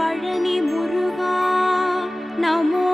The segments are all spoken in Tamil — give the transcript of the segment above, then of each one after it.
பழனி முருகா நமோ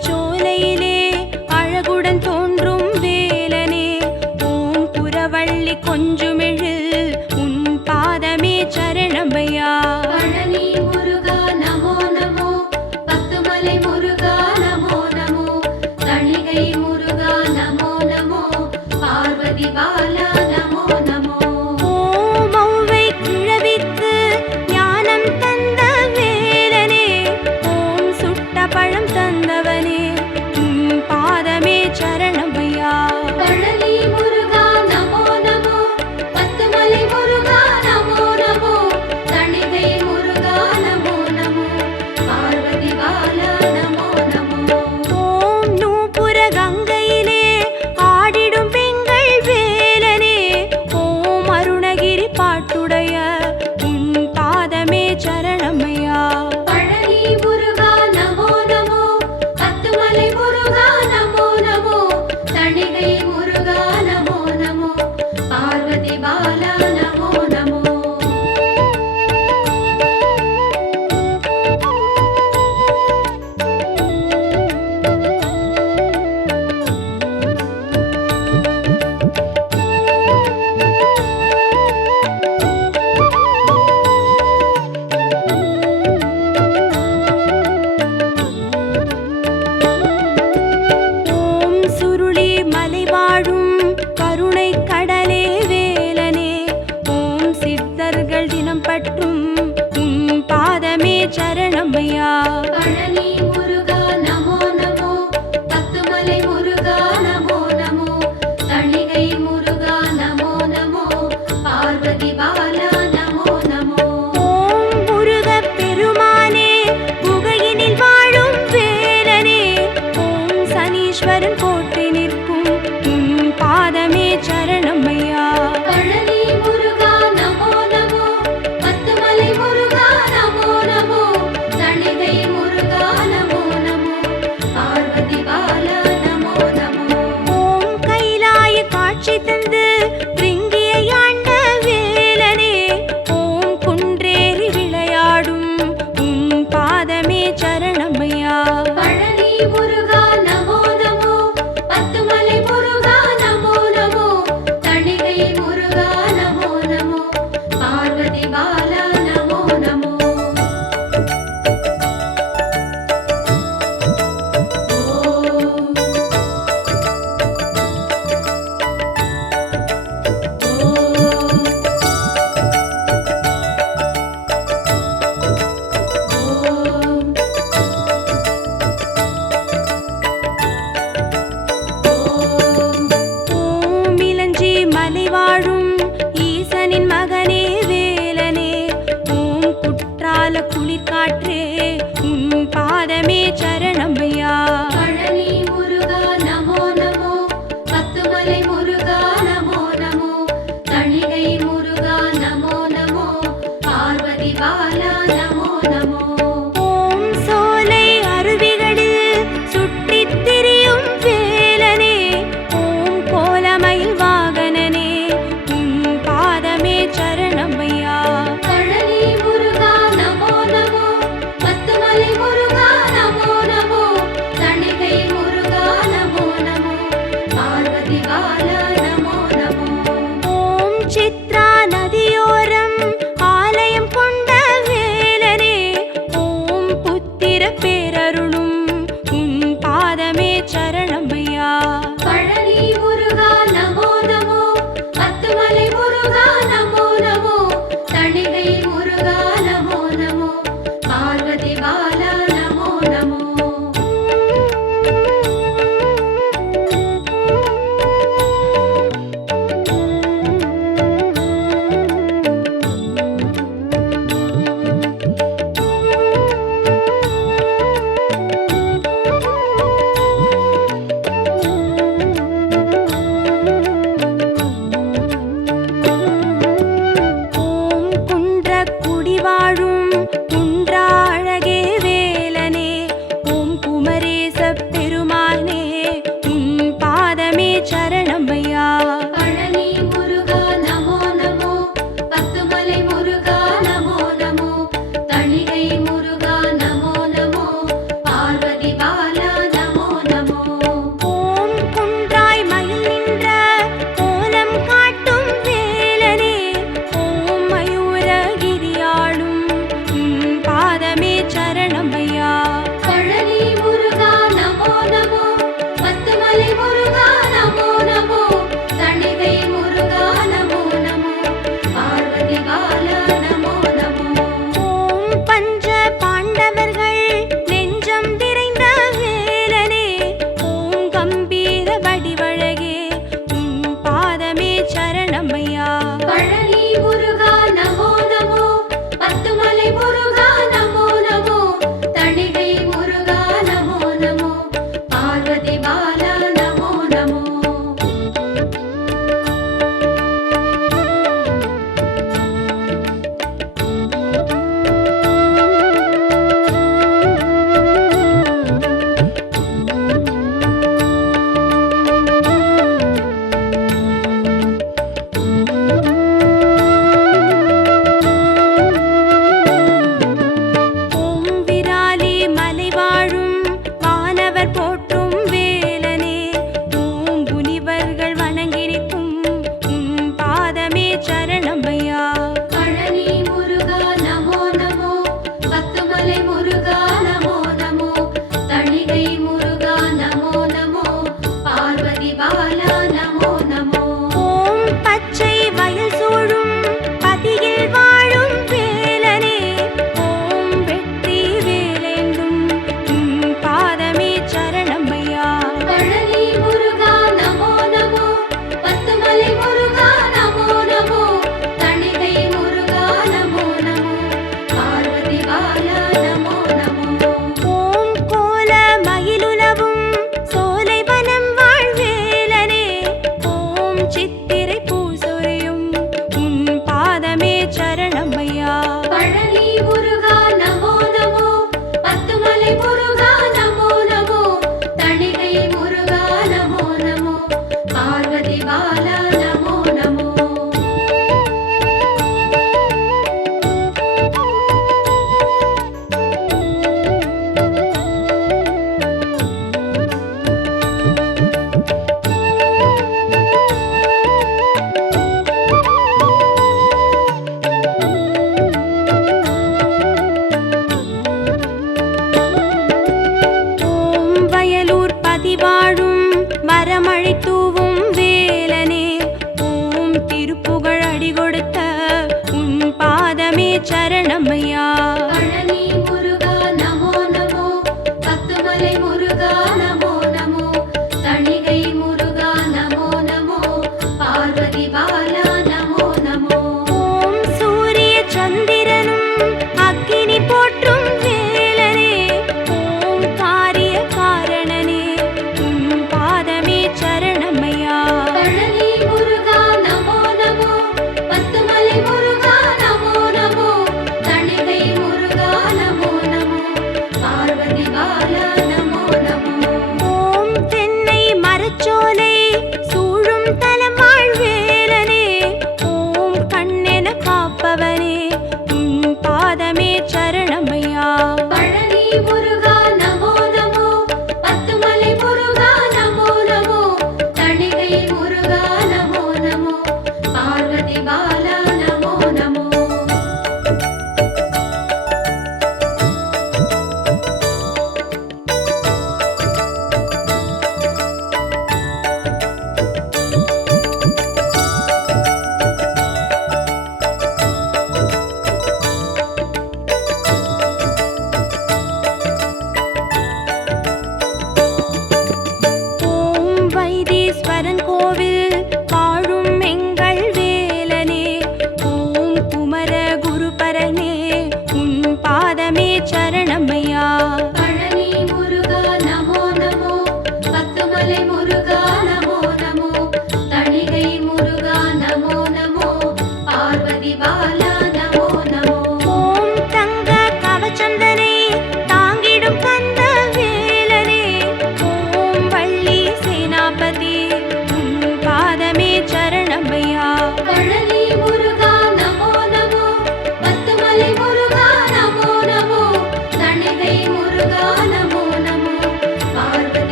চলে